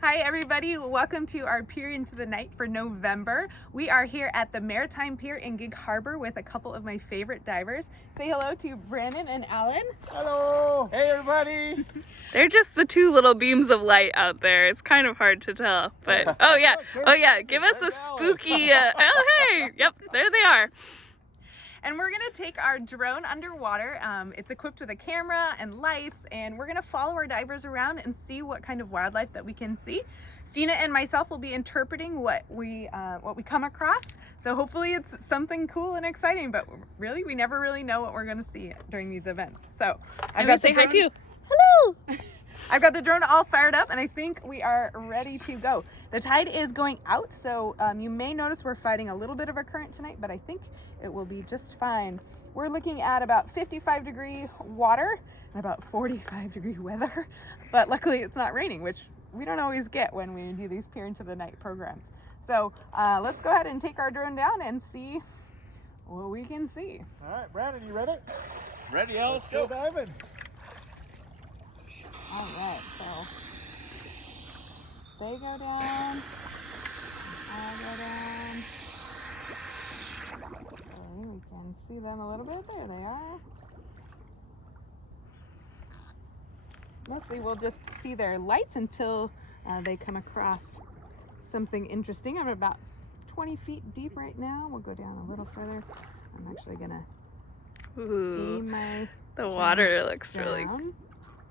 Hi everybody, welcome to our Pier into the Night for November. We are here at the Maritime Pier in Gig Harbor with a couple of my favorite divers. Say hello to Brandon and Alan. Hello! Hey everybody! They're just the two little beams of light out there. It's kind of hard to tell, but oh yeah, give us a spooky, oh hey, yep, there they are. And we're gonna take our drone underwater. It's equipped with a camera and lights, and we're gonna follow our divers around and see what kind of wildlife that we can see. Stina and myself will be interpreting what we come across. So hopefully it's something cool and exciting, but really we never really know what we're gonna see during these events. So I'm gonna say hi to you. Hello! I've got the drone all fired up and I think we are ready to go. The tide is going out, so you may notice we're fighting a little bit of a current tonight, but I think it will be just fine. We're looking at about 55-degree water and about 45-degree weather, but luckily it's not raining, which we don't always get when we do these Pier into the Night programs. So let's go ahead and take our drone down and see what we can see. All right, Brandon, you ready? Ready, yeah, let's go. Diving. All right, so they go down, I go down. Okay, we can see them a little bit. There they are. Mostly we'll just see their lights until they come across something interesting. I'm about 20 feet deep right now. We'll go down a little further. I'm actually gonna aim my The water looks down. really,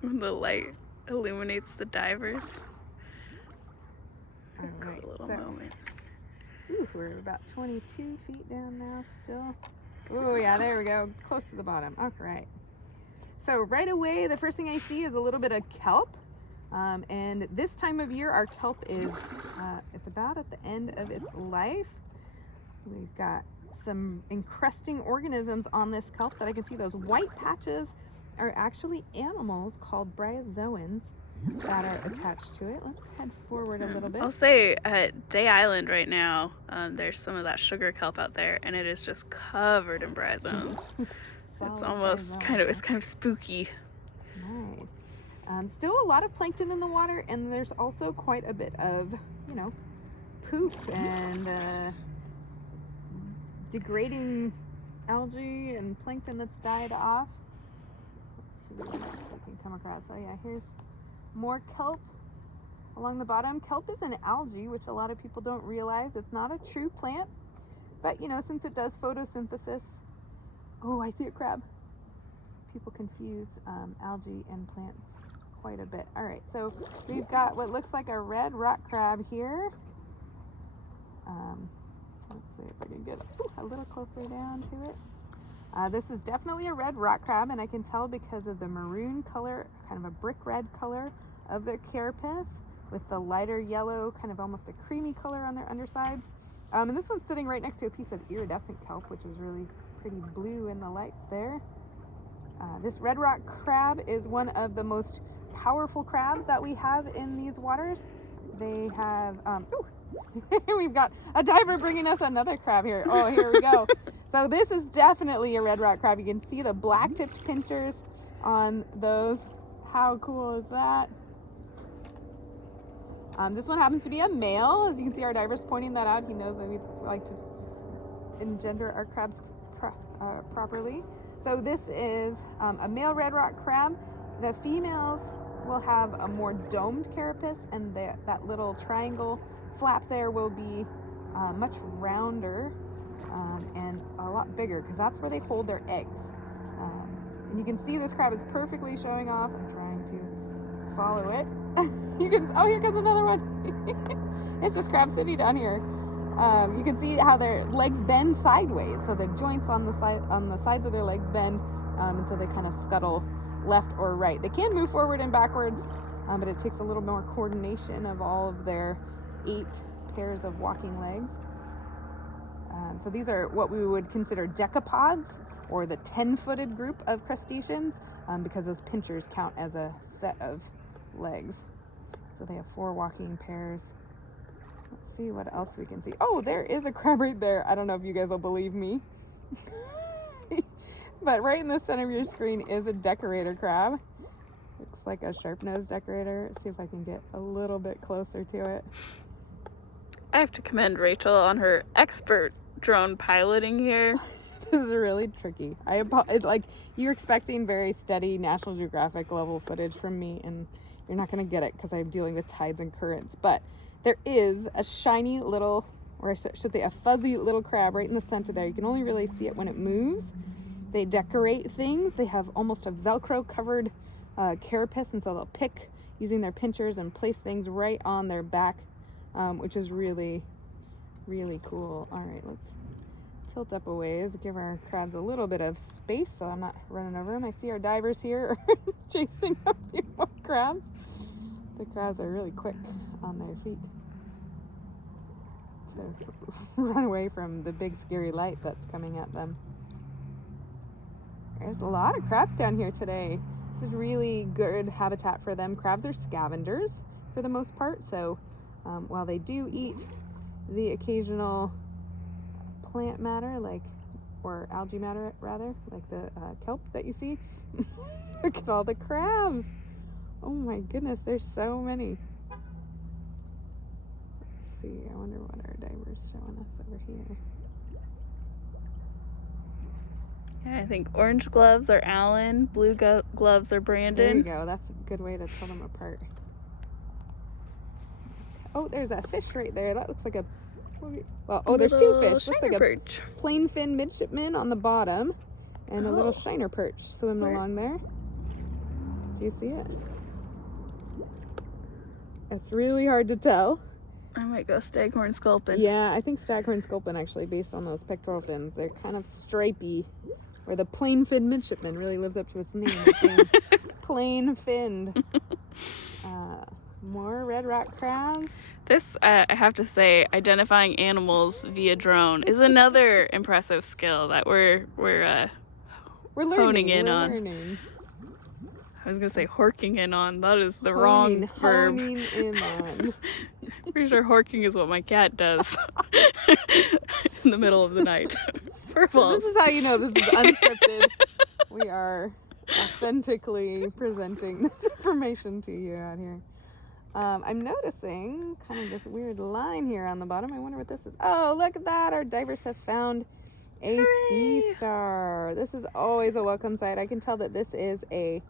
the light illuminates the divers. All right, Cool little so moment. we're about 22 feet down now still. Oh yeah, there we go, close to the bottom. All right. So right away, the first thing I see is a little bit of kelp. And this time of year, our kelp is, it's about at the end of its life. We've got some encrusting organisms on this kelp that I can see. Those white patches are actually animals called bryozoans that are attached to it. Let's head forward a little bit. I'll say at Day Island right now, there's some of that sugar kelp out there, and it is just covered in bryozoans. It's almost kind of spooky. Nice. Still a lot of plankton in the water, and there's also quite a bit of, poop and degrading algae and plankton that's died off. Let's see what else we can come across. Oh yeah, here's more kelp along the bottom. Kelp is an algae, which a lot of people don't realize. It's not a true plant, but since it does photosynthesis. Oh, I see a crab. People confuse algae and plants quite a bit. All right, so we've got what looks like a red rock crab here. Let's see if I can get a little closer down to it. This is definitely a red rock crab, and I can tell because of the maroon color, kind of a brick red color of their carapace, with the lighter yellow, kind of almost a creamy color on their undersides. And this one's sitting right next to a piece of iridescent kelp, which is really pretty blue in the lights there. This red rock crab is one of the most powerful crabs that we have in these waters. They have, we've got a diver bringing us another crab here. Oh, here we go. So this is definitely a red rock crab. You can see the black tipped pinchers on those. How cool is that? This one happens to be a male. As you can see, our diver's pointing that out. He knows that we like to engender our crabs properly. So this is a male red rock crab. The females will have a more domed carapace, and that little triangle flap there will be much rounder and a lot bigger, because that's where they hold their eggs. And you can see this crab is perfectly showing off. I'm trying to follow it. Oh, here comes another one. It's just Crab City down here. You can see how their legs bend sideways, so the joints on the sides of their legs bend, and so they kind of scuttle left or right. They can move forward and backwards, but it takes a little more coordination of all of their 8 pairs of walking legs. So these are what we would consider decapods, or the 10-footed group of crustaceans, because those pinchers count as a set of legs. So they have 4 walking pairs. Let's see what else we can see. Oh, there is a crab right there. I don't know if you guys will believe me. But right in the center of your screen is a decorator crab. Looks like a sharp nose decorator. See if I can get a little bit closer to it. I have to commend Rachel on her expert drone piloting here. This is really tricky. Like, you're expecting very steady National Geographic level footage from me, and you're not going to get it because I'm dealing with tides and currents. But there is a shiny little, or I should say a fuzzy little crab right in the center there. You can only really see it when it moves. They decorate things. They have almost a Velcro covered carapace, and so they'll pick using their pinchers and place things right on their back, which is really, really cool. All right, let's tilt up a ways, give our crabs a little bit of space so I'm not running over them. I see our divers here chasing a few more crabs. The crabs are really quick on their feet to run away from the big scary light that's coming at them. There's a lot of crabs down here today. This is really good habitat for them. Crabs are scavengers for the most part, so while they do eat the occasional plant matter, or algae matter rather, like the kelp that you see, look at all the crabs. Oh my goodness, there's so many. Let's see, I wonder what our diver's showing us over here. Yeah, I think orange gloves are Alan, blue gloves are Brandon. There you go, that's a good way to tell them apart. Oh, there's a fish right there. That looks like a, well, oh, there's two fish. Looks like a perch. Plain fin midshipman on the bottom and a little shiner perch swimming along there. Do you see it? It's really hard to tell. I might go staghorn sculpin. Yeah, I think staghorn sculpin actually, based on those pectoral fins. They're kind of stripy, where the plain fin midshipman really lives up to its name. Plain finned. More red rock crabs. This, I have to say, identifying animals via drone is another impressive skill that we're learning, honing in on. Learning. I was gonna say horking in on. That is the wrong verb. Honing in on. Pretty sure horking is what my cat does in the middle of the night. So this is how you know this is unscripted. We are authentically presenting this information to you out here. I'm noticing kind of this weird line here on the bottom. I wonder what this is. Oh, look at that. Our divers have found a sea star. This is always a welcome sight. I can tell that this is a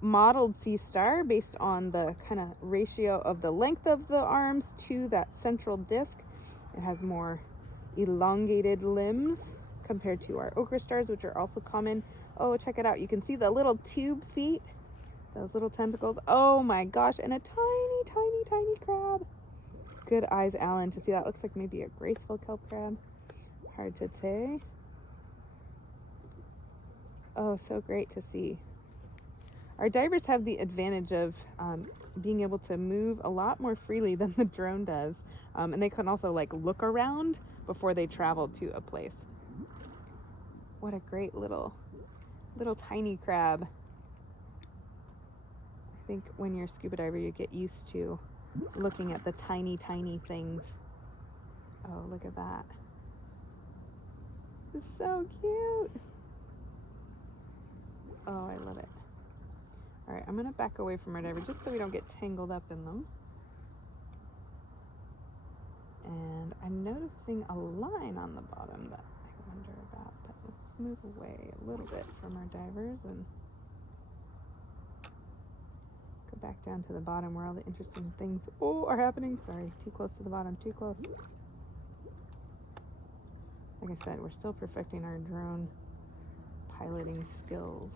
modeled sea star based on the kind of ratio of the length of the arms to that central disc. It has more elongated limbs compared to our ochre stars, which are also common. Oh, check it out. You can see the little tube feet. Those little tentacles. Oh my gosh. And a tiny, tiny, tiny crab. Good eyes, Alan, to see that. Looks like maybe a graceful kelp crab. Hard to say. Oh, so great to see. Our divers have the advantage of being able to move a lot more freely than the drone does. And they can also look around before they travel to a place. What a great little tiny crab. I think when you're a scuba diver, you get used to looking at the tiny, tiny things. Oh, look at that. It's so cute. Oh, I love it. All right, I'm going to back away from our diver just so we don't get tangled up in them. And I'm noticing a line on the bottom that I wonder about, but let's move away a little bit from our divers and go back down to the bottom where all the interesting things are happening. Sorry, too close to the bottom, too close. Like I said, we're still perfecting our drone piloting skills.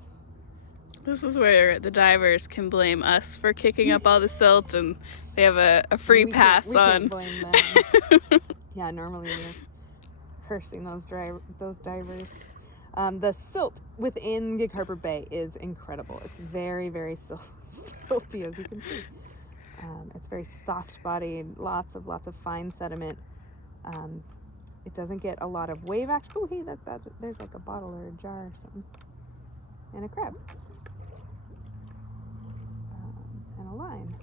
This is where the divers can blame us for kicking up all the silt, and they have a free pass on. We can't blame them. Yeah, normally we're cursing those divers. The silt within Gig Harbor Bay is incredible. It's very, very silty, as you can see. It's very soft-bodied, lots of fine sediment. It doesn't get a lot of wave action. Oh, hey, there's like a bottle or a jar or something. And a crab. And a line.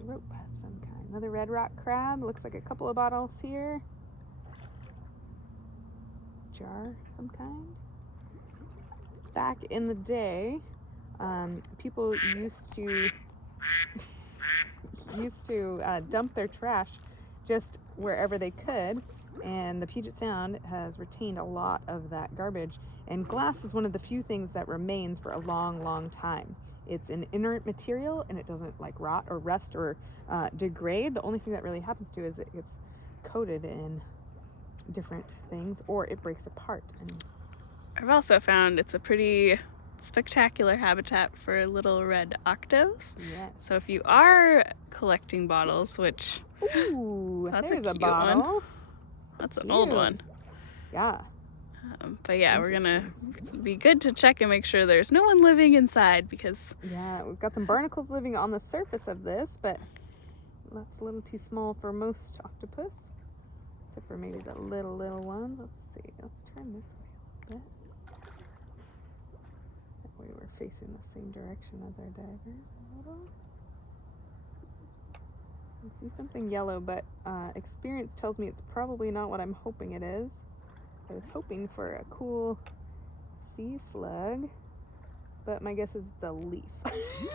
A rope of some kind. Another red rock crab. Looks like a couple of bottles here. Jar of some kind. Back in the day, People used to dump their trash just wherever they could, and the Puget Sound has retained a lot of that garbage. And glass is one of the few things that remains for a long, long time. It's an inert material, and it doesn't like rot or rust or degrade. The only thing that really happens to it is it gets coated in different things, or it breaks apart. And I've also found it's a pretty spectacular habitat for little red octos. yes. So if you are collecting bottles, which Ooh, that's there's a a cute bottle. one. That's an old Cute. one. Yeah. But yeah, we're gonna be good to check and make sure there's no one living inside, because Yeah, we've got some barnacles living on the surface of this, but that's a little too small for most octopus. Except for maybe the little one. Let's see. Let's turn this way a little bit. That way we're facing the same direction as our divers a little. I see something yellow, but experience tells me it's probably not what I'm hoping it is. I was hoping for a cool sea slug, but my guess is it's a leaf.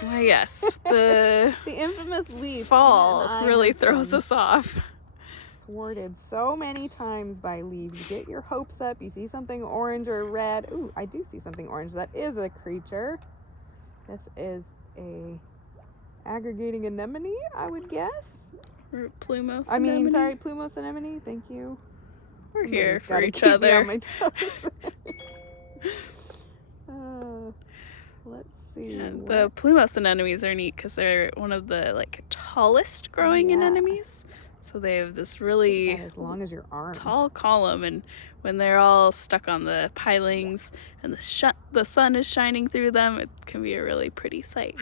why yes, the The infamous leaf. fall And I really have throws been us off. thwarted so many times by leaves. You get your hopes up, you see something orange or red. Ooh, I do see something orange. That is a creature. This is a aggregating anemone, I would guess. Or plumose I mean, anemone. sorry, plumose anemone. Thank you. We're here Somebody's for gotta each keep me other. on my toes. Let's see. Yeah, the plumose anemones are neat because they're one of the like tallest growing Yeah. anemones. So they have this really About as long as your arm. tall column, and when they're all stuck on the pilings and the sun is shining through them, it can be a really pretty sight.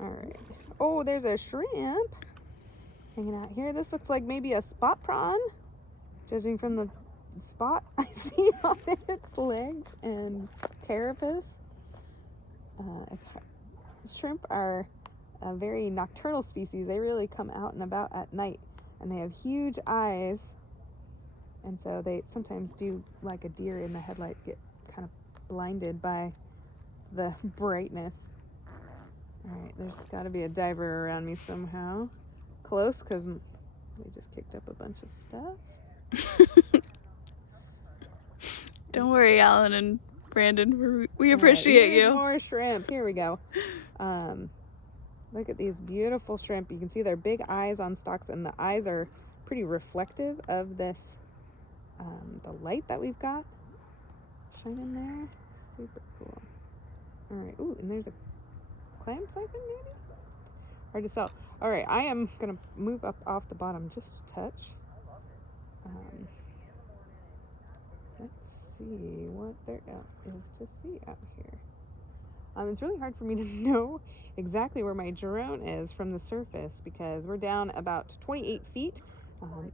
All right. Oh, there's a shrimp hanging out here. This looks like maybe a spot prawn, judging from the spot I see on its legs and carapace. Shrimp are a very nocturnal species. They really come out and about at night, and they have huge eyes, and so they sometimes do, like a deer in the headlights, get kind of blinded by the brightness. All right, there's got to be a diver around me somehow. Close, because they just kicked up a bunch of stuff. Don't worry, Alan and Brandon. We All right, appreciate here's you. more shrimp. Here we go. Look at these beautiful shrimp. You can see their big eyes on stalks, and the eyes are pretty reflective of this, the light that we've got shining there. Super cool. All right. Ooh, and there's a clam siphon, maybe? Hard to tell. All right, I am gonna move up off the bottom just a touch. Let's see what there is to see out here. It's really hard for me to know exactly where my drone is from the surface because we're down about 28 feet,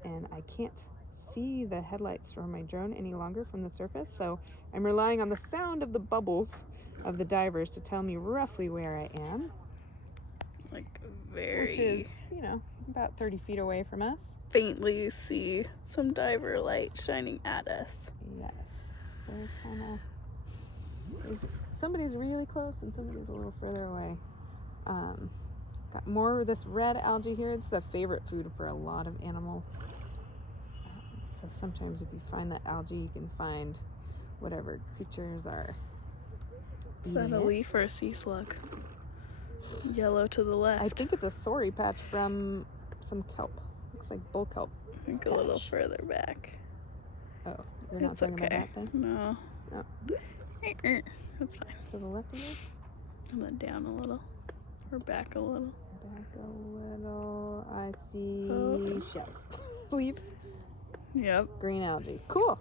and I can't see the headlights from my drone any longer from the surface, so I'm relying on the sound of the bubbles of the divers to tell me roughly where I am. Like very Which is, about 30 feet away from us. faintly see some diver light shining at us. Yes. They're kind of... Somebody's really close and somebody's a little further away. Got more of this red algae here. This is a favorite food for a lot of animals. So sometimes if you find that algae, you can find whatever creatures are Is that a leaf or a sea slug? Yellow to the left. I think it's a sorry patch from some kelp. Looks like bull kelp. I think a little further back. Oh, you're not It's talking okay. about that then? No. No. That's fine. To the left of it? And then down a little. Or back a little. Back a little. I see shells. Leaves. Yep. Green algae. Cool.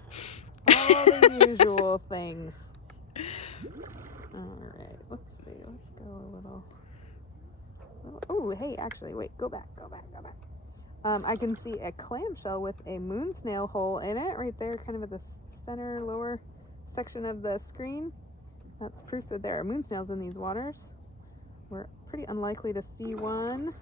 All the usual things. All right. Let's see. Let's go a little. Oh, hey, actually, wait. Go back. I can see a clamshell with a moon snail hole in it right there, kind of at the center lower section of the screen. That's proof that there are moon snails in these waters. We're pretty unlikely to see one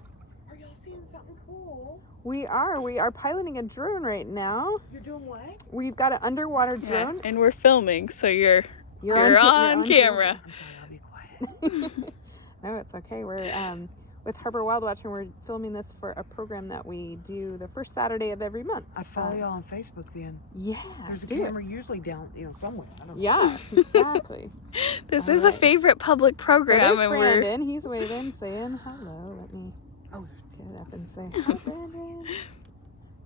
seeing something cool. We are piloting a drone right now. You're doing what? We've got an underwater Yeah, drone. and we're filming, so you're You're on on camera. I'm sorry, I'll be quiet. No, it's okay. We're with Harbor Wild Watch, and we're filming this for a program that we do the first Saturday of every month. I follow y'all on Facebook then. Yeah, There's a do it. camera usually down, somewhere. I don't know. Yeah, exactly. This All is a right. favorite public So program, there's and Brandon. He's waving, saying hello. Let me Oh, get it up and say hi, Brandon.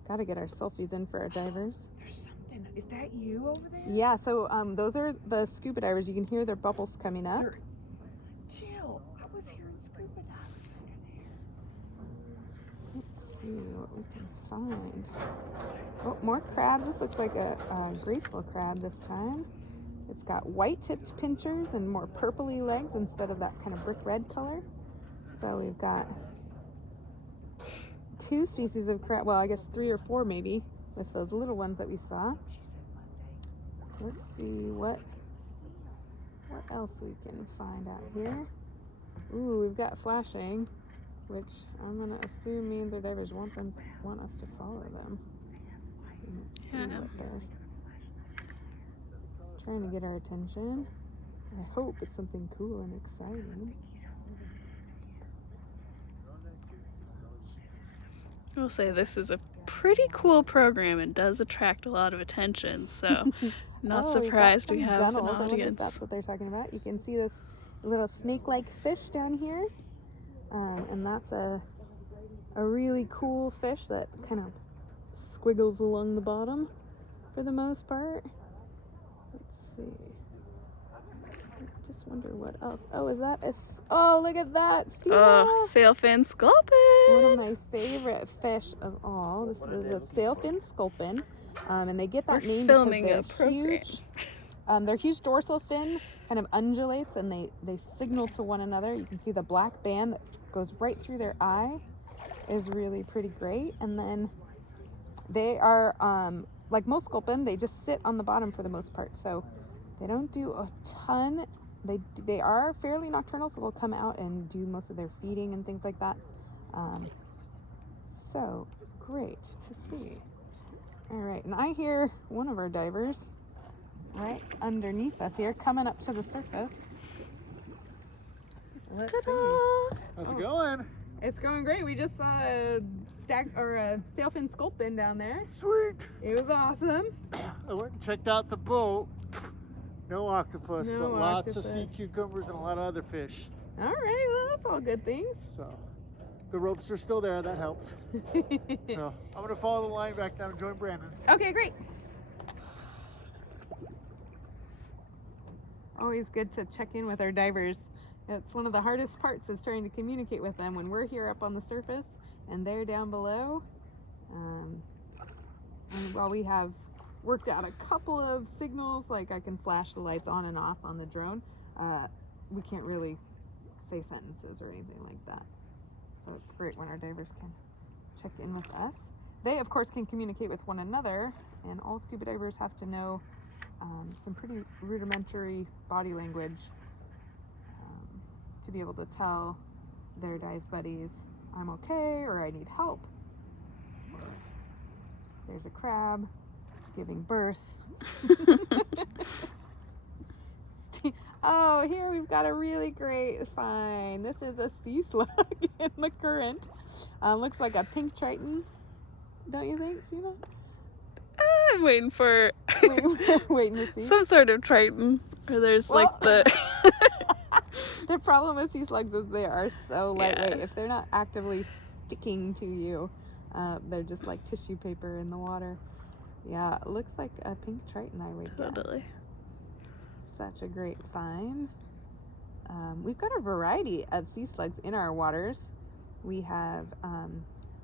Got to get our selfies in for our divers. there's something. Is that you over there? Yeah, so those are the scuba divers. You can hear their bubbles coming up. Jill, I was hearing scuba divers under there. Let's see what we can find. Oh, more crabs. This looks like a graceful crab this time. It's got white-tipped pinchers and more purpley legs instead of that kind of brick red color. So we've got 2 species of crab. Well, I guess 3 or 4 maybe with those little ones that we saw. Let's see what else we can find out here. Ooh, we've got flashing, which I'm gonna assume means our divers want us to follow them. Let's see Yeah. what they're trying to get our attention. I hope it's something cool and exciting. I'll say this is a pretty cool program and does attract a lot of attention, so not Oh, we've got surprised we some have an gunnels. I wonder if audience. that's what they're talking about. You can see this little snake-like fish down here, and that's a really cool fish that kind of squiggles along the bottom for the most part. Let's see. I just wonder what else. Oh, is that oh, look at that, Steve! Oh, sailfin sculpin! One of my favorite fish of all. This is a sailfin sculpin, and they get that We're name filming because a they're program. huge. Their huge dorsal fin kind of undulates, and they signal to one another. You can see the black band that goes right through their eye is really pretty great. And then they are like most sculpin, they just sit on the bottom for the most part, so they don't do a ton. They are fairly nocturnal, so they'll come out and do most of their feeding and things like that. So great to see. All right, and I hear one of our divers right underneath us here, coming up to the surface. Let's see. Ta-da! How's it going? It's going great. We just saw a sailfin sculpin down there. Sweet. It was awesome. I went and checked out the boat. No octopus, No but lots of sea octopus. cucumbers and a lot of other fish. All right, well, that's all good things. So the ropes are still there. That helps. So I'm gonna follow the line back down and join Brandon. Okay, great. Always good to check in with our divers. It's one of the hardest parts is trying to communicate with them when we're here up on the surface and they're down below. And while we have worked out a couple of signals, like I can flash the lights on and off on the drone, we can't really say sentences or anything like that. So it's great when our divers can check in with us. They, of course, can communicate with one another, and all scuba divers have to know some pretty rudimentary body language to be able to tell their dive buddies, I'm okay, or I need help. Or, there's a crab giving birth. Oh, here we've got a really great find. This is a sea slug in the current. Looks like a pink triton, don't you think, Steva? I'm waiting for Waiting to see. some sort of triton, or there's like the... The problem with sea slugs is they are so lightweight. Yeah. If they're not actively sticking to you, they're just like tissue paper in the water. Yeah, it looks like a pink triton, I would guess. Totally. Such a great find. We've got a variety of sea slugs in our waters. We have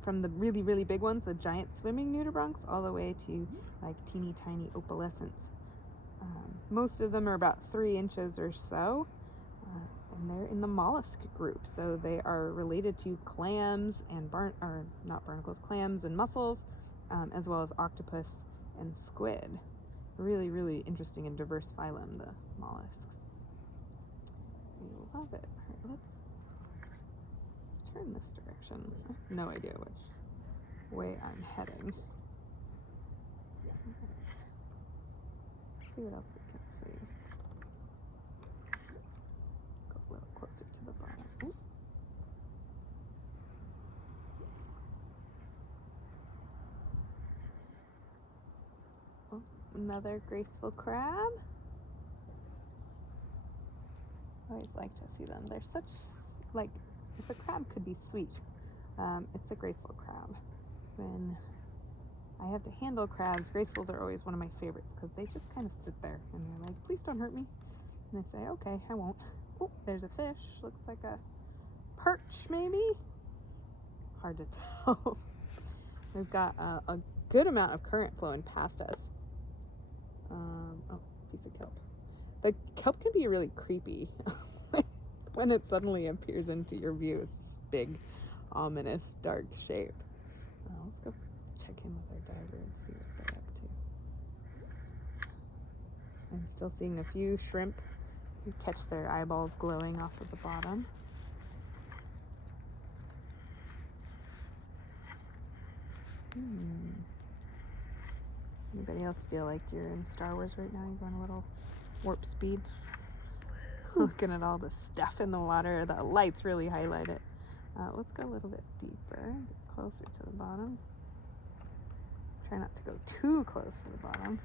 from the really, really big ones, the giant swimming nudibranchs, all the way to like teeny tiny opalescents. Most of them are about 3 inches or so, and they're in the mollusk group. So they are related to clams and not barnacles, clams and mussels, as well as octopus and squid. Really, really interesting and diverse phylum, the mollusks. We love it. All right, let's turn this direction. I have no idea which way I'm heading. Let's see what else we can see. Go a little closer to the bottom. Ooh. Oh, another graceful crab. I always like to see them. They're such, like, if a crab could be sweet, it's a graceful crab. When I have to handle crabs, gracefuls are always one of my favorites because they just kind of sit there and they're like, please don't hurt me. And I say, okay, I won't. Oh, there's a fish. Looks like a perch, maybe? Hard to tell. We've got a good amount of current flowing past us. Oh, piece of kelp. The kelp can be really creepy when it suddenly appears into your view. It's this big, ominous, dark shape. Let's go check in with our diver and see what they're up to. I'm still seeing a few shrimp. You catch their eyeballs glowing off of the bottom. Anybody else feel like you're in Star Wars right now? You're going a little warp speed. Looking at all the stuff in the water. The lights really highlight it. Let's go a little bit deeper. Get closer to the bottom. Try not to go too close to the bottom.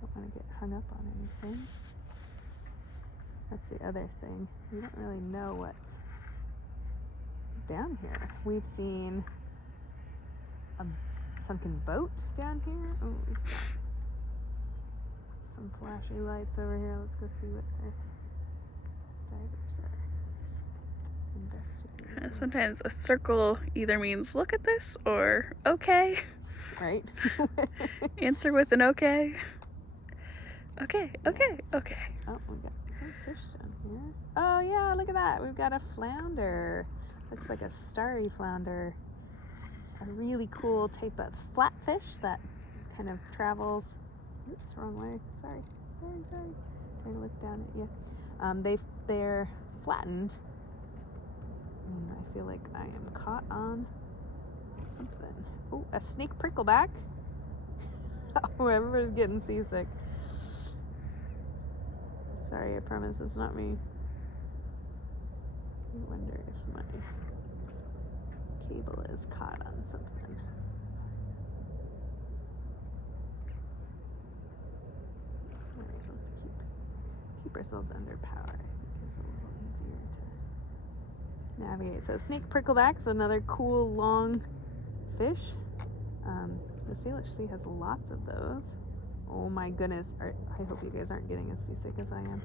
Don't want to get hung up on anything. That's the other thing. We don't really know what's down here. We've seen a sunken boat down here. Oh, we've got some flashy lights over here. Let's go see what their divers are investigating. Sometimes a circle either means look at this or okay. Right? Answer with an okay. Okay. Oh, we got some fish down here. Oh yeah, look at that. We've got a flounder. Looks like a starry flounder. A really cool type of flatfish that kind of travels. Oops, wrong way. Sorry. Trying to look down at you. They're flattened. And I feel like I am caught on something. Oh, a snake prickleback. Oh, everybody's getting seasick. Sorry, I promise it's not me. I wonder if my cable is caught on something. Alright, let's keep ourselves under power. I think it's a little easier to navigate. So snake prickleback is another cool long fish. The Salish Sea has lots of those. Oh my goodness. I hope you guys aren't getting as seasick as I am.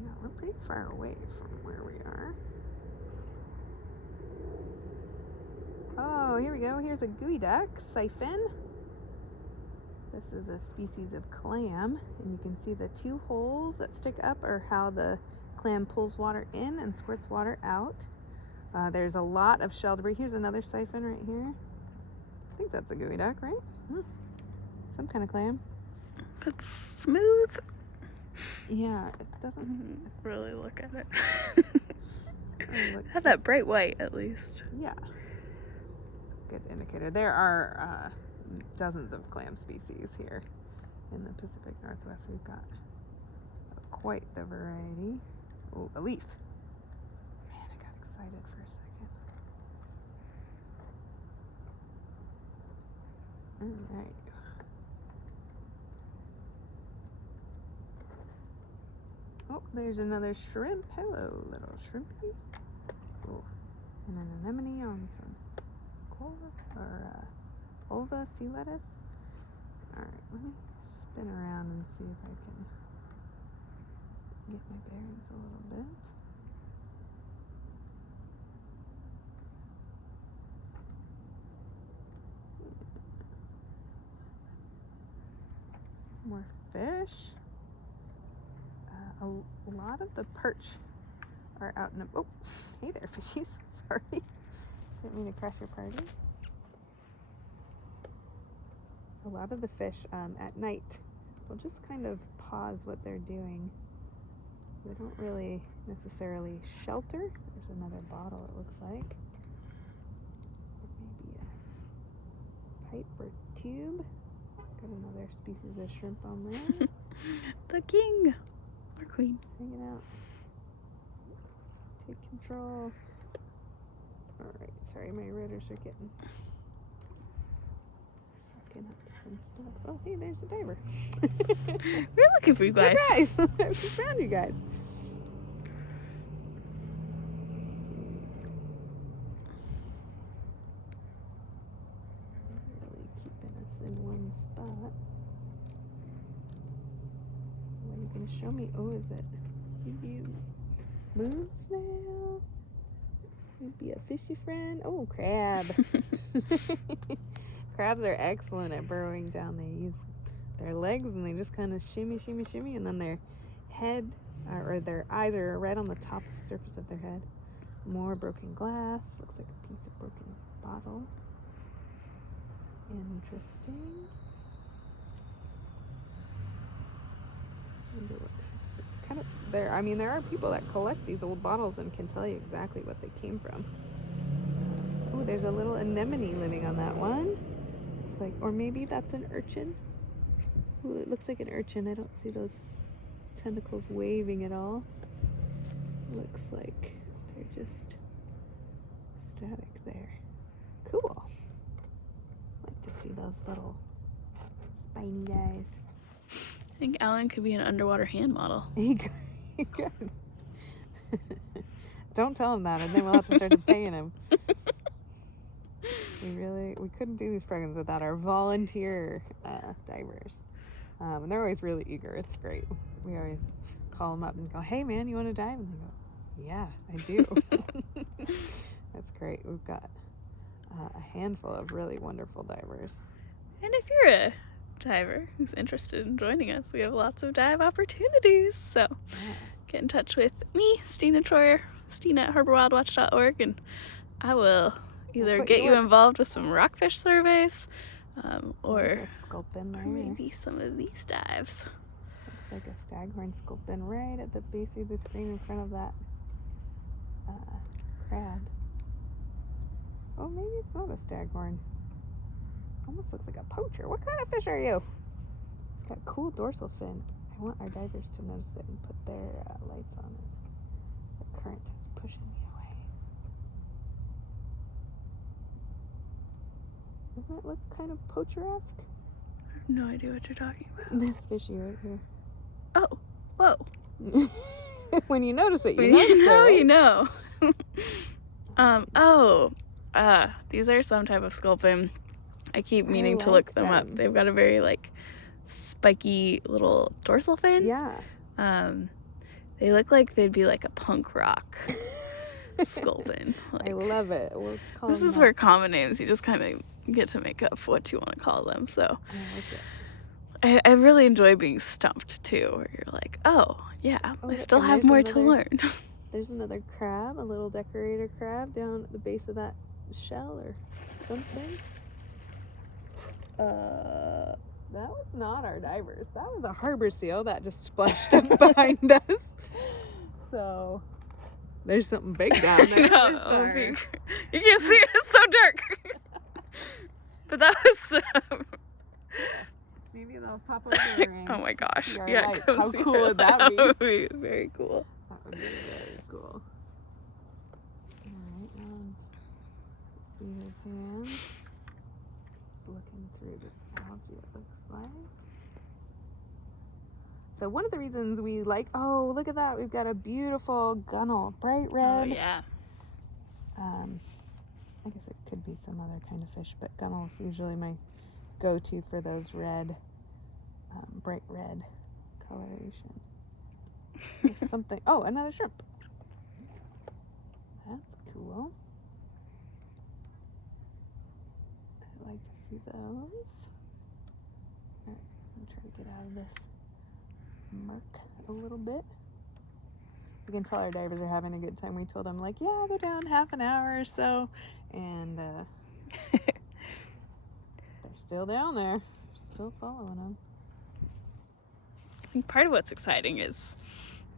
Yeah, we're pretty far away from where we are. Oh, here we go. Here's a gooey duck, siphon. This is a species of clam, and you can see the two holes that stick up are how the clam pulls water in and squirts water out. There's a lot of shell debris. Here's another siphon right here. I think that's a gooey duck, right? Some kind of clam. It's smooth. Yeah, it doesn't Really look at it. really look Have that bright white at least. Yeah. Good indicator. There are dozens of clam species here in the Pacific Northwest. We've got quite the variety. Oh, a leaf. Man, I got excited for a second. All right. Oh, there's another shrimp. Hello, little shrimpy. Oh, and an anemone on some Ulva sea lettuce. Alright, let me spin around and see if I can get my bearings a little bit. More fish. A lot of the perch are out in a, oh, hey there, fishies. Sorry. Didn't mean to crash your party. A lot of the fish at night will just kind of pause what they're doing. They don't really necessarily shelter. There's another bottle, it looks like. Maybe a pipe or tube. Got another species of shrimp on there. The king or queen. Hanging out. Take control. Alright, sorry, my rotors are getting sucking up some stuff. Oh, hey, there's a diver. We're looking for you guys. Surprise! We found you guys. Really keeping us in one spot. What are you gonna show me? Oh, is it? You moon snail? Maybe a fishy friend. Oh, crab. Crabs are excellent at burrowing down. They use their legs and they just kind of shimmy, shimmy, shimmy, and then their head or their eyes are right on the top surface of their head. More broken glass. Looks like a piece of broken bottle. Interesting. Wonder what it's kind of there. I mean, there are people that collect these old bottles and can tell you exactly what they came from. Oh, there's a little anemone living on that one. It's like, or maybe that's an urchin. Ooh, it looks like an urchin. I don't see those tentacles waving at all. Looks like they're just static there. Cool. Like to see those little spiny guys. I think Alan could be an underwater hand model. He could. He could. Don't tell him that, and then we'll have to start paying him. We couldn't do these programs without our volunteer divers. And they're always really eager. It's great. We always call them up and go, hey man, you want to dive? And they go, yeah, I do. That's great. We've got a handful of really wonderful divers. And if you're a diver who's interested in joining us, we have lots of dive opportunities. So get in touch with me, Stina Troyer, Stina at harborwildwatch.org, and I will either get you involved with some rockfish surveys or sculpin there. maybe some of these dives. Looks like a staghorn sculpin right at the base of the screen in front of that crab. Oh, maybe it's not a staghorn. Almost looks like a poacher. What kind of fish are you? It's got a cool dorsal fin. I want our divers to notice it and put their lights on it. The current is pushing me away. Doesn't that look kind of poacher-esque? I have no idea what you're talking about. This fishy right here. Oh, whoa. When you notice it, When notice you know, it, right? you know. These are some type of sculpin. I keep meaning to look them up. They've got a very spiky little dorsal fin. Yeah. They look like they'd be like a punk rock sculpin. I love it. We'll call This them is that. where common names, you just kind of get to make up what you want to call them. So I like it. I really enjoy being stumped too, where you're like, oh yeah, I still have more to learn. There's another crab, a little decorator crab down at the base of that shell or something. That was not our divers. That was a harbor seal that just splashed up behind us. So there's something big down there. You can't see it, it's so dark. But that was maybe they'll pop over and oh my gosh. see our Yeah, lights. come How see cool that. would that be? That would be very cool. That would be very cool. Alright, now let's see his hands. Just looking through this algae, it looks like. So one of the reasons we like, oh, look at that. We've got a beautiful gunnel, bright red. Oh yeah. I guess it could be some other kind of fish, but gunnel's usually my go-to for those red, bright red coloration. There's something. Oh, another shrimp. That's cool. I like to see those. All right, I'm gonna try to get out of this murk a little bit. You can tell our divers are having a good time. We told them, like, yeah, I'll go down half an hour or so. And they're still down there. Still following them. I think part of what's exciting is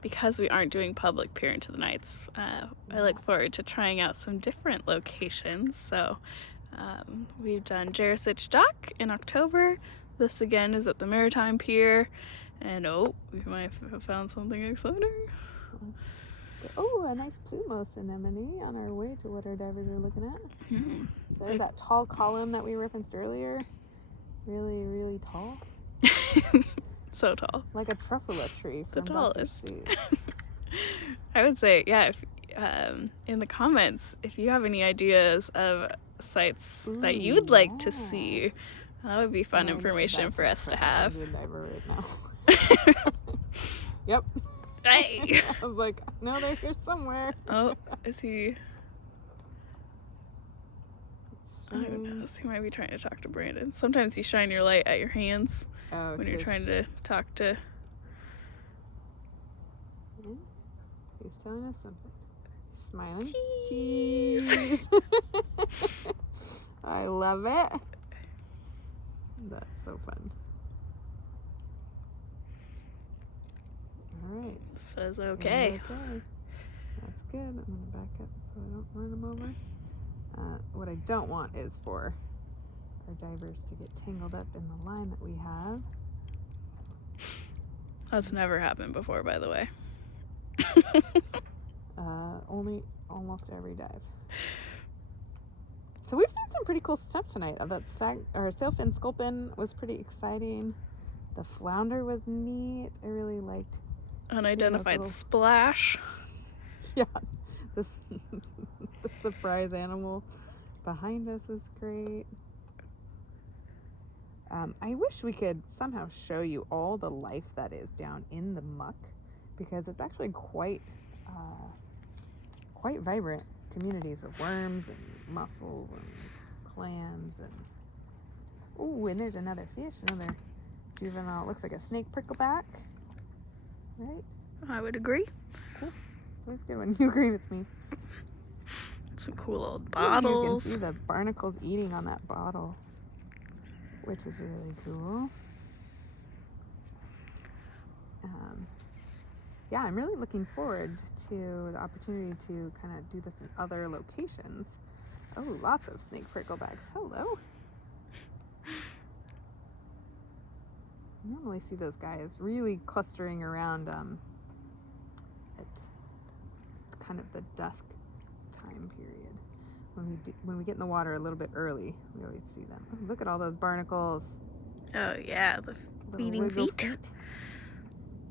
because we aren't doing public Pier into the Nights, I look forward to trying out some different locations. So we've done Jarosich Dock in October. This again is at the Maritime Pier. And we might have found something exciting. Oh, a nice plumose anemone on our way to what our divers are looking at. Mm. So there's that tall column that we referenced earlier. Really, really tall. So tall. Like a truffula tree The from Dr. tallest. Seuss. I would say, yeah, if, in the comments, if you have any ideas of sites that Ooh, you'd like to yeah. see, that would be fun Oh, I just information forgot for us to Perch have. is a diver right now. Yep. Hey! I was like, no, they're here somewhere. Oh, is he? Oh, Shine. goodness, he might be trying to talk to Brandon. Sometimes you shine your light at your hands Oh, when you're Tish. trying to talk to. He's telling us something. Smiling. Cheese. I love it. That's so fun. All right. Says okay. Okay. That's good. I'm going to back up so I don't run them over. What I don't want is for our divers to get tangled up in the line that we have. That's never happened before, by the way. Only almost every dive. So we've seen some pretty cool stuff tonight. That sailfin sculpin was pretty exciting. The flounder was neat. I really liked Unidentified little- splash. Yeah, this the surprise animal behind us is great. I wish we could somehow show you all the life that is down in the muck, because it's actually quite vibrant communities of worms and mussels and clams and and there's another fish, another juvenile. Looks like a snake prickleback. Right? I would agree. Cool. It's always good when you agree with me. Some cool old Ooh, bottles. you can see the barnacles eating on that bottle, which is really cool. Yeah, I'm really looking forward to the opportunity to kind of do this in other locations. Oh, lots of snake pricklebacks. Hello. I normally see those guys really clustering around at kind of the dusk time period. When we get in the water a little bit early, we always see them. Oh, look at all those barnacles. Oh yeah, the Little feeding wiggle feet.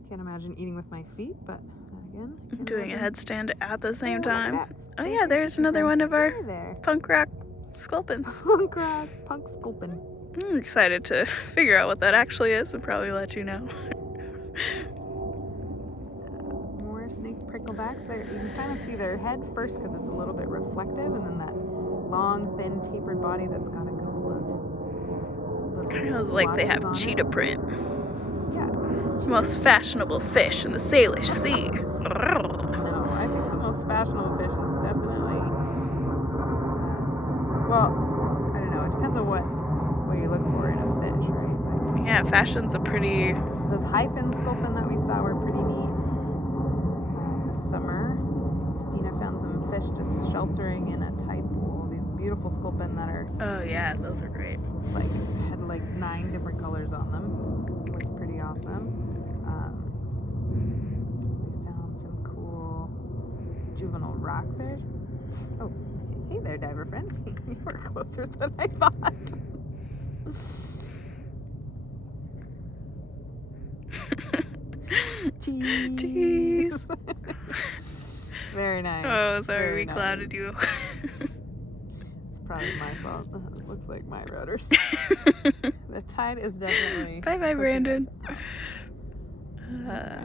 Can't imagine eating with my feet, but then again, can't Doing a imagine- headstand at the same Oh, look at time. that. Oh Thank yeah, you, there's Fisher another friend. one of our Hi there. punk rock sculpins. Punk rock, punk sculpin. I'm excited to figure out what that actually is and probably let you know. More snake pricklebacks. There, you can kind of see their head first because it's a little bit reflective, and then that long, thin, tapered body that's got a couple of little Kind of like they have splotches on cheetah it. print. Yeah. Most fashionable fish in the Salish Sea. No, I think the most fashionable fish is definitely. Well, I don't know. It depends on what you look for in a fish, right? Like, Yeah, fashion's a pretty. those high fin sculpin that we saw were pretty neat. This summer, Stina found some fish just sheltering in a tide pool. These beautiful sculpin that are Oh yeah, those are great. had 9 different colors on them. It was pretty awesome. We found some cool juvenile rockfish. Oh, hey there, diver friend. You were closer than I thought. Cheese. Very nice. Oh, sorry, Very we clouded nice. you. It's probably my fault. It looks like my rotors. The tide is definitely. Bye bye, pushing Brandon. us up.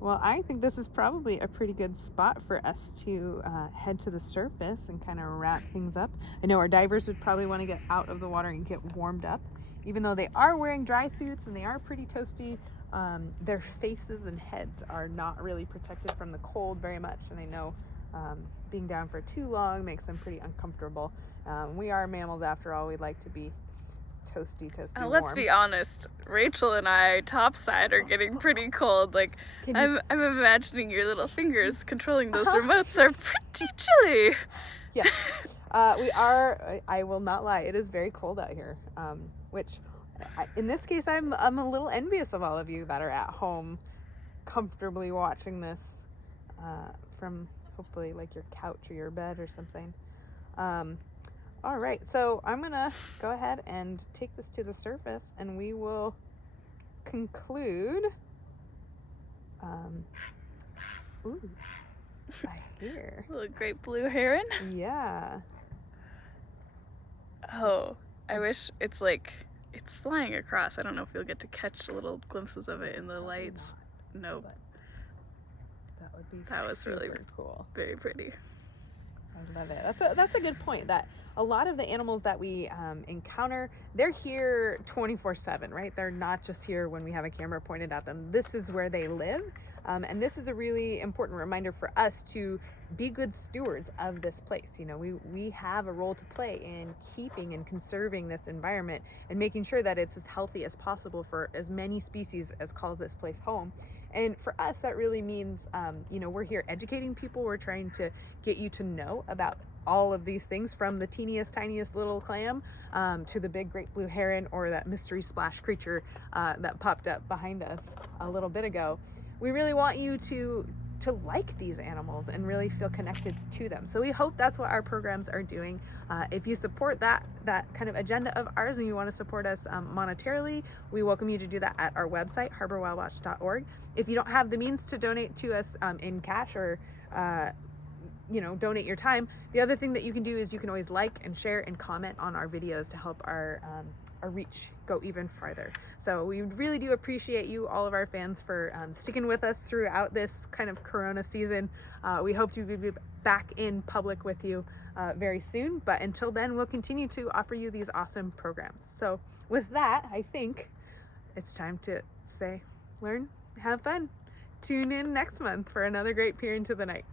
Well, I think this is probably a pretty good spot for us to head to the surface and kind of wrap things up. I know our divers would probably want to get out of the water and get warmed up. Even though they are wearing dry suits and they are pretty toasty, their faces and heads are not really protected from the cold very much, and I know being down for too long makes them pretty uncomfortable. We are mammals after all. We'd like to be toasty warm. Let's be honest, Rachel and I topside are getting pretty cold. Like, I'm imagining your little fingers controlling those remotes are pretty chilly. Yes, we are. I will not lie. It is very cold out here, which in this case, I'm a little envious of all of you that are at home comfortably watching this from hopefully like your couch or your bed or something. All right, so I'm gonna go ahead and take this to the surface, and we will conclude. Ooh, I hear. Little great blue heron. Yeah. Oh, I wish it's like it's flying across. I don't know if you'll get to catch little glimpses of it in the lights. Nope. That would be. That was really cool. Very pretty. I love it. That's a good point. That a lot of the animals that we encounter, they're here 24/7, right? They're not just here when we have a camera pointed at them. This is where they live, and this is a really important reminder for us to be good stewards of this place. You know, we have a role to play in keeping and conserving this environment and making sure that it's as healthy as possible for as many species as calls this place home. And for us, that really means, you know, we're here educating people. We're trying to get you to know about all of these things, from the teeniest, tiniest little clam to the big great blue heron or that mystery splash creature that popped up behind us a little bit ago. We really want you to like these animals and really feel connected to them. So we hope that's what our programs are doing. If you support that kind of agenda of ours and you want to support us monetarily, we welcome you to do that at our website, harborwildwatch.org. If you don't have the means to donate to us in cash or you know, donate your time, the other thing that you can do is you can always like and share and comment on our videos to help our reach go even farther. So we really do appreciate you, all of our fans, for sticking with us throughout this kind of Corona season. We hope to be back in public with you very soon, but until then, we'll continue to offer you these awesome programs. So with that, I think it's time to say, learn, have fun. Tune in next month for another great Peer into the Night.